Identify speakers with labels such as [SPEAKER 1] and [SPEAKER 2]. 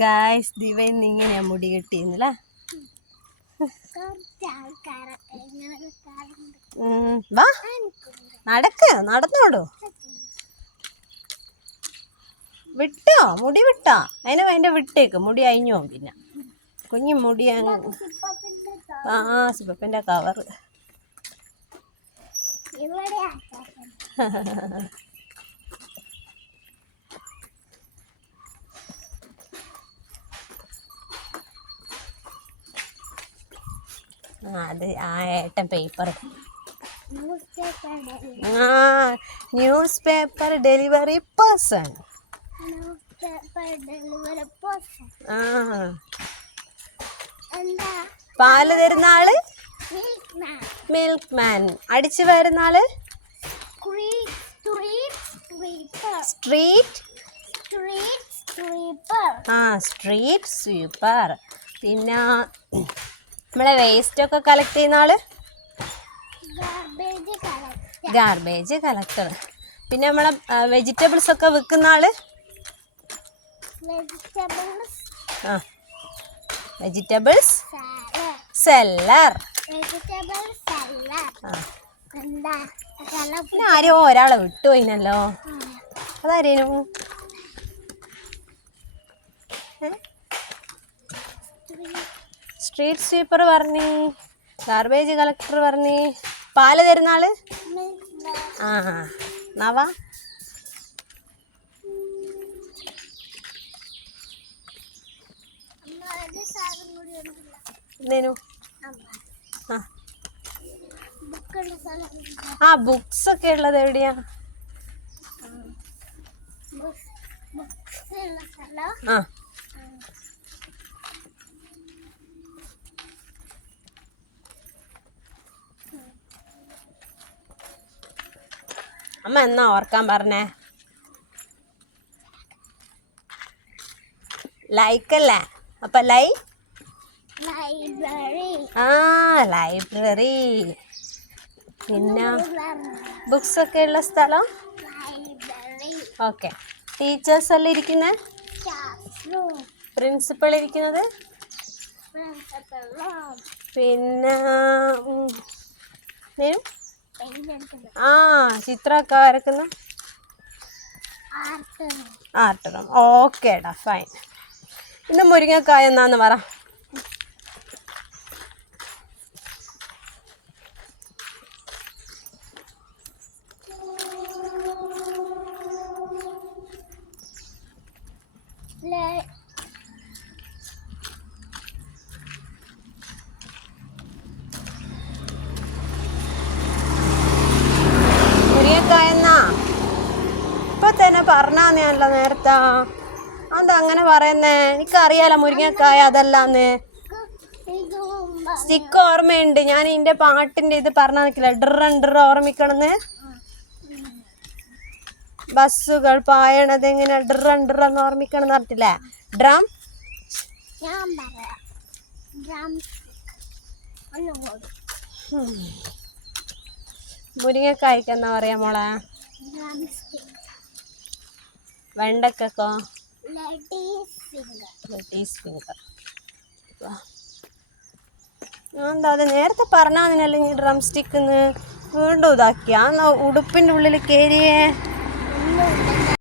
[SPEAKER 1] Guys ദിവ ഇന്ന് ഇങ്ങനെയാ മുടി
[SPEAKER 2] കാണുന്നുണ്ട്.
[SPEAKER 1] വാ. നടക്ക് നടന്നോടോ വിട്ടോ മുടി വിട്ടോ. അതിനെ അതിന്റെ വിട്ടേക്ക് മുടി അയിഞ്ഞു പോകും പിന്നെ. കുഞ്ഞു മുടി ആ സിപ്പപ്പിന്റെ കവറ് അത് ആ ഏട്ടൻ പേപ്പർ ആ ന്യൂസ് പേപ്പർ ഡെലിവറി പേഴ്സൺ ആ. പാൽ തരുന്ന ആൾ
[SPEAKER 2] മിൽക്ക് മാൻ
[SPEAKER 1] അടിച്ചു വരുന്ന ആൾ
[SPEAKER 2] സ്ട്രീറ്റ്
[SPEAKER 1] ആ സ്ട്രീറ്റ് സ്വീപ്പർ പിന്നെ നമ്മളെ വേസ്റ്റ് ഒക്കെ കളക്ട് ചെയ്യുന്ന ആൾ?
[SPEAKER 2] ഗാർബേജ് കളക്ടർ
[SPEAKER 1] പിന്നെ നമ്മളെ വെജിറ്റബിൾസ് ഒക്കെ വിൽക്കുന്ന ആൾ?
[SPEAKER 2] വെജിറ്റബിൾസ്
[SPEAKER 1] ആ. വെജിറ്റബിൾസ് സെല്ലർ പിന്നെ ആരും ഒരാളെ വിട്ടുപോയിനല്ലോ അതാരേനു? സ്ട്രീറ്റ് സ്വീപ്പർ പറഞ്ഞു ഗാർബേജ് കളക്ടർ പറഞ്ഞു. പാൽ തരുന്ന ആൾ? ആ നവ. ആ. ബുക്സ് ഒക്കെ ഉള്ളത് എവിടെയാ? ആ. അമ്മ എന്നാ ഓർക്കാൻ പറഞ്ഞേ? ലൈക്കല്ലേ? അപ്പൊ ലൈ
[SPEAKER 2] ലൈബ്രറി.
[SPEAKER 1] ആ ലൈബ്രറി. പിന്നെ ബുക്സ് ഒക്കെ ഉള്ള സ്ഥലം ഓക്കെ. ടീച്ചേഴ്സ് അല്ല ഇരിക്കുന്നത് പ്രിൻസിപ്പൾ ഇരിക്കുന്നത്? പിന്നെ ആ ചിത്രമൊക്കെ വരക്കുന്ന
[SPEAKER 2] ആർട്ട്
[SPEAKER 1] ആർട്ട് റൂം ഓക്കേടാ ഫൈൻ. ഇന്ന് മുരിങ്ങക്കായ എന്നാന്ന് പറ. പറഞ്ഞാന്നല്ല നേരത്തെ. അതെന്താ അങ്ങനെ പറയുന്നേ? എനിക്കറിയാലോ മുരിങ്ങക്കായ അതല്ലാന്ന്. സ്റ്റിക്ക് ഓർമ്മയുണ്ട്. ഞാൻ ഇതിന്റെ പാട്ടിന്റെ ഇത് പറഞ്ഞാ നിക്കില്ല? ഡ്രൺ ഡ്ര ഓർമ്മിക്കണെന്ന്. ബസ്സുകൾ പായണത് എങ്ങനെ? ഡ്രൺ ഡ്ര എന്ന് ഓർമ്മിക്കണം എന്ന് പറഞ്ഞിട്ടില്ലേ? ഡ്രം?
[SPEAKER 2] ഡ്രം.
[SPEAKER 1] മുരിങ്ങക്കായ്ക്ക് എന്നാ പറയാ മോളെ?
[SPEAKER 2] ഫിംഗർ
[SPEAKER 1] ഫിംഗർ എന്താ അത് നേരത്തെ പറഞ്ഞാൽ ഈ ഡ്രം സ്റ്റിക്ക് വീണ്ടും ഇതാക്കിയ. എന്നാ ഉടുപ്പിന്റെ ഉള്ളിൽ കയറിയേ